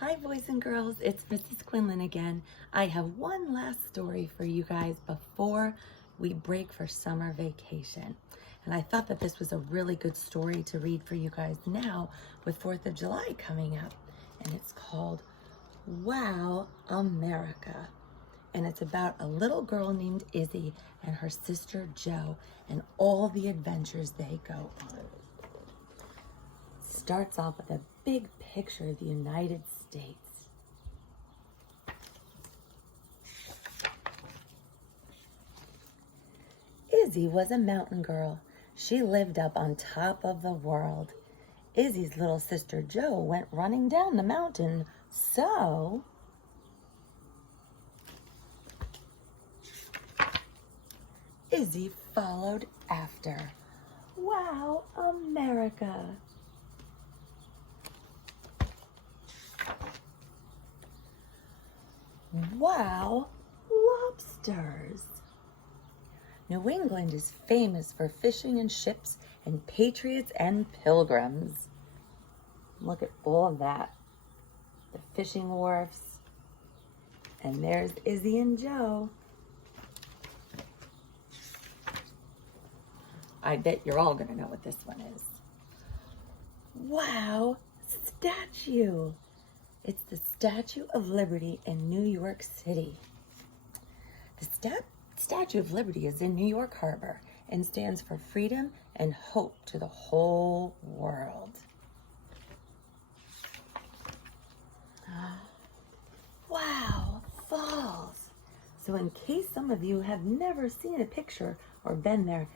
Hi boys and girls, it's Mrs. Quinlan again. I have one last story for you guys before we break for summer vacation. And I thought that this was a really good story to read for you guys now with 4th of July coming up. And it's called Wow America. And it's about a little girl named Izzy and her sister Jo and all the adventures they go on. Starts off with a big picture of the United States. Izzy was a mountain girl. She lived up on top of the world. Izzy's little sister Jo went running down the mountain, so Izzy followed after. Wow, America! Wow, lobsters! New England is famous for fishing and ships and patriots and pilgrims. Look at all of that. The fishing wharfs. And there's Izzy and Jo. I bet you're all gonna know what this one is. Wow, statue! It's the Statue of Liberty in New York City. The Statue of Liberty is in New York Harbor and stands for freedom and hope to the whole world. Wow, falls. So in case some of you have never seen a picture or been there,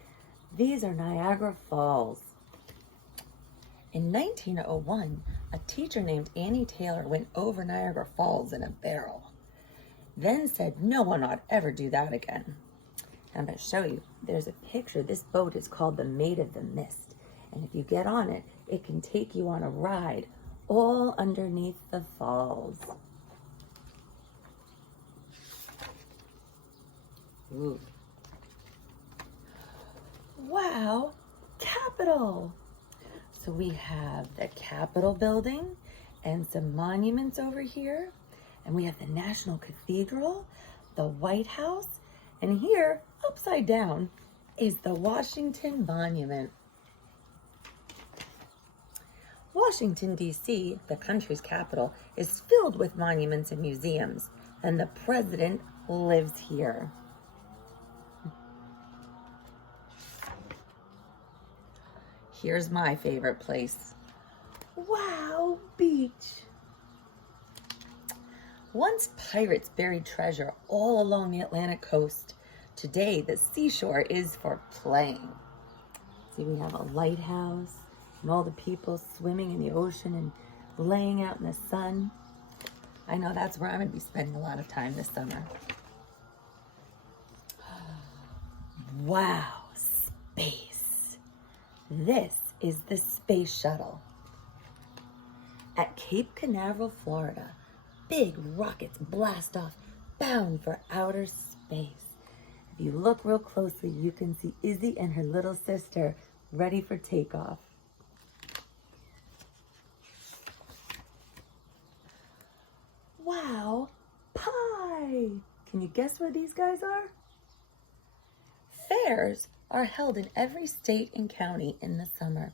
these are Niagara Falls. In 1901, a teacher named Annie Taylor went over Niagara Falls in a barrel, then said no one ought ever do that again. I'm going to show you. There's a picture. This boat is called the Maid of the Mist, and if you get on it, it can take you on a ride all underneath the falls. Ooh. Wow, Capitol! So we have the Capitol building and some monuments over here. And we have the National Cathedral, the White House, and here, upside down, is the Washington Monument. Washington, D.C., the country's capital, is filled with monuments and museums, and the president lives here. Here's my favorite place. Wow, beach. Once pirates buried treasure all along the Atlantic coast. Today, the seashore is for playing. See, we have a lighthouse and all the people swimming in the ocean and laying out in the sun. I know that's where I'm going to be spending a lot of time this summer. Wow, space. This is the space shuttle. At Cape Canaveral, Florida, big rockets blast off, bound for outer space. If you look real closely, you can see Izzy and her little sister ready for takeoff. Wow, pie! Can you guess what these guys are? Fairs are held in every state and county in the summer.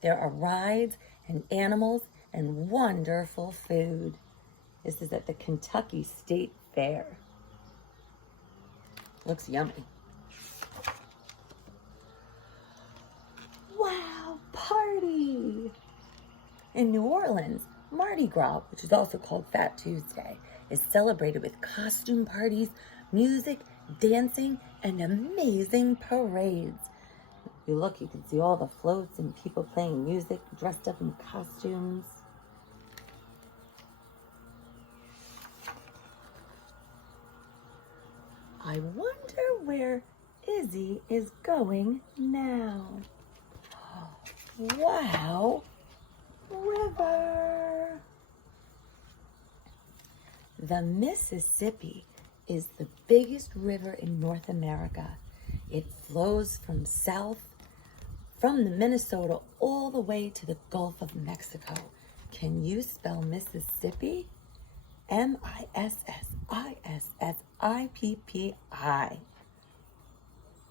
There are rides and animals and wonderful food. This is at the Kentucky State Fair. Looks yummy. Wow, party! In New Orleans, Mardi Gras, which is also called Fat Tuesday, is celebrated with costume parties, music, dancing, and amazing parades. If you look, you can see all the floats and people playing music, dressed up in costumes. I wonder where Izzy is going now. Wow, river! The Mississippi is the biggest river in North America. It flows from the Minnesota all the way to the Gulf of Mexico. Can you spell Mississippi? Mississippi.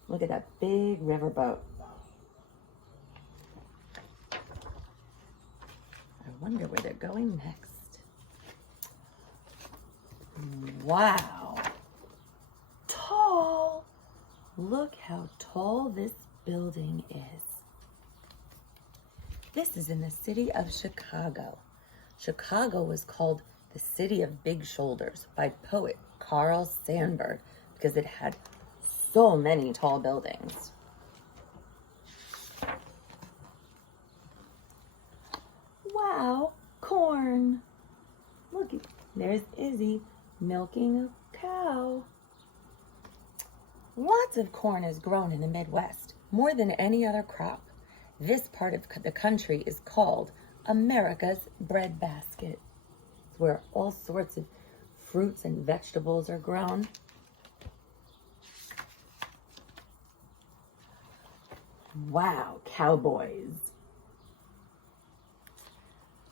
Look at that big riverboat. I wonder where they're going next. Wow. Tall. Look how tall this building is. This is in the city of Chicago. Chicago was called the City of Big Shoulders by poet Carl Sandburg because it had so many tall buildings. Wow, corn. Look, there's Izzy milking a cow. Lots of corn is grown in the Midwest, more than any other crop. This part of the country is called America's breadbasket, where all sorts of fruits and vegetables are grown. Wow, cowboys.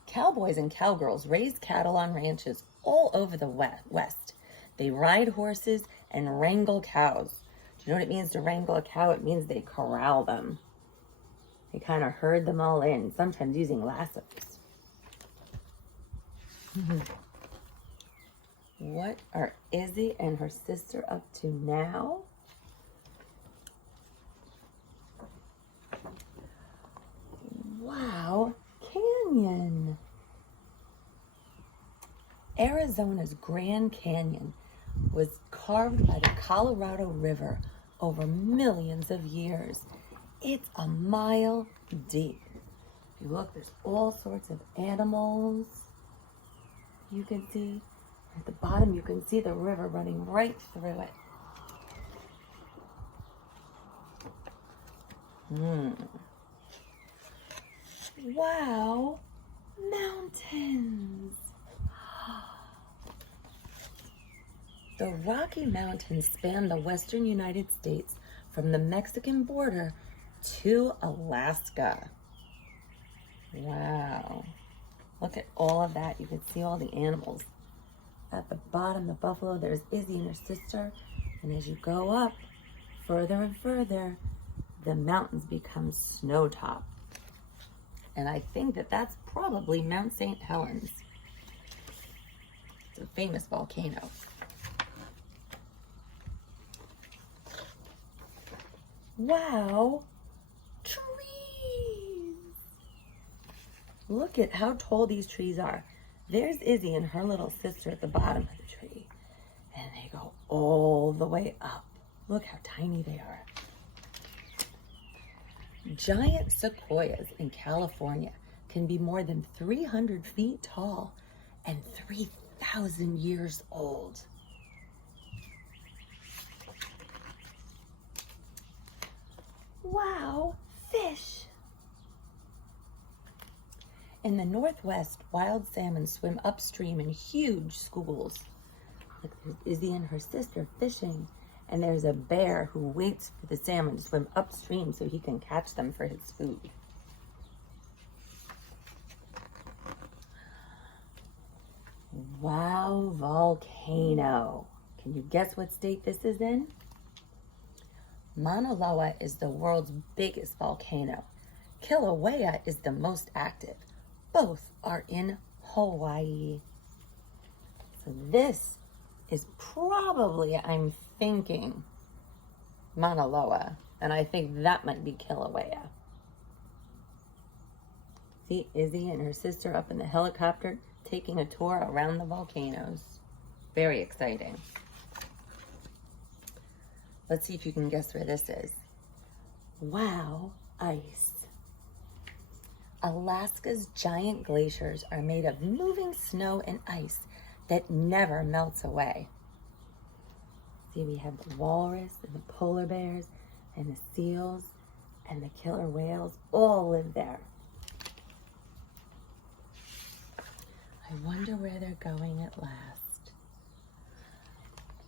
Cowboys and cowgirls raise cattle on ranches all over the West. They ride horses and wrangle cows. Do you know what it means to wrangle a cow? It means they corral them. They kind of herd them all in, sometimes using lassos. What are Izzy and her sister up to now? Wow, canyon. Arizona's Grand Canyon was carved by the Colorado River over millions of years. It's a mile deep. If you look, there's all sorts of animals. You can see at the bottom, you can see the river running right through it. Wow, mountains. The Rocky Mountains span the western United States from the Mexican border to Alaska. Wow. Look at all of that. You can see all the animals. At the bottom, the buffalo, there's Izzy and her sister. And as you go up further and further, the mountains become snow top. And I think that that's probably Mount St. Helens. It's a famous volcano. Wow, trees. Look at how tall these trees are. There's Izzy and her little sister at the bottom of the tree. And they go all the way up. Look how tiny they are. Giant sequoias in California can be more than 300 feet tall and 3,000 years old. Wow, fish. In the Northwest, wild salmon swim upstream in huge schools. Look, there's Izzy and her sister fishing, and there's a bear who waits for the salmon to swim upstream so he can catch them for his food. Wow, volcano. Can you guess what state this is in? Mauna Loa is the world's biggest volcano. Kilauea is the most active. Both are in Hawaii. So this is probably, I'm thinking, Mauna Loa. And I think that might be Kilauea. See Izzy and her sister up in the helicopter taking a tour around the volcanoes. Very exciting. Let's see if you can guess where this is. Wow, ice. Alaska's giant glaciers are made of moving snow and ice that never melts away. See, we have the walrus and the polar bears and the seals and the killer whales all live there. I wonder where they're going at last.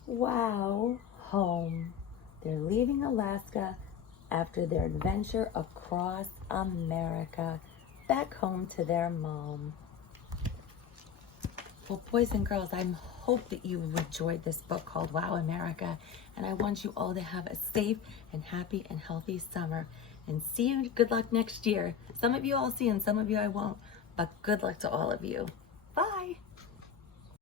Wow, home. They're leaving Alaska after their adventure across America, back home to their mom. Well, boys and girls, I hope that you enjoyed this book called Wow America, and I want you all to have a safe and happy and healthy summer. And see you, good luck next year. Some of you I'll see and some of you I won't, but good luck to all of you.